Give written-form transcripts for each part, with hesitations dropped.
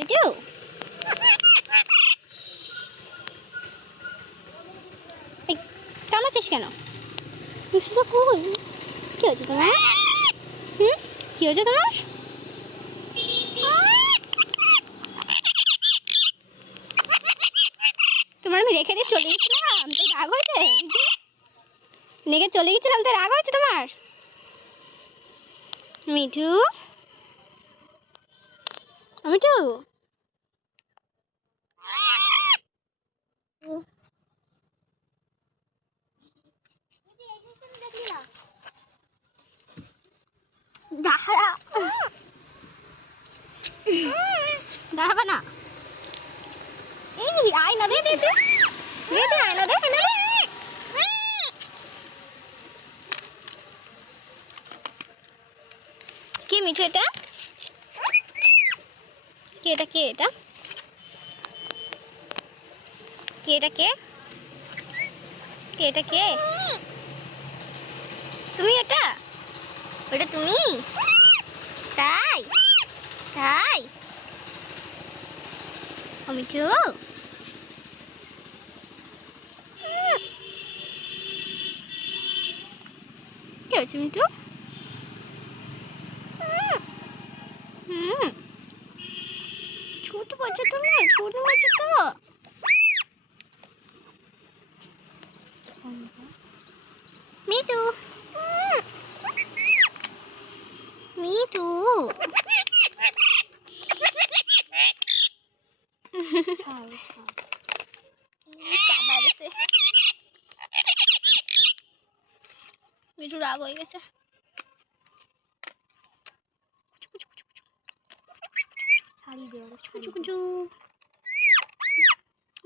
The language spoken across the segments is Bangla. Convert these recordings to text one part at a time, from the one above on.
মিঠু কামড়াচ্ছিস কেন? মিঠুটা কই? কি হয়েছে তোমার? কি হয়েছে তোমার? তোমার আমি রেখে দিয়ে চলে গেছিলাম, তাই রাগ হয়েছে? রেখে চলে গেছিলাম তাই রাগ হয়েছে তোমার? মিঠু মিঠু দাঁড়াবা না। এই আয়না দে দে দে দে দে আয়না দে আয়না দে। কে মিঠু এটা? কে এটা? কে এটা? কে এটা? কে কে এটা? কে তুমি? এটা ওটা তুমি? তাই তাই মিঠু কি হয়েছে মিঠু? ছোট বাচ্চা তো না, ছোট বাচ্চা তো। মিঠু মিঠু মিঠু রাগ হয়ে গেছে।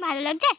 ভালো লাগছে?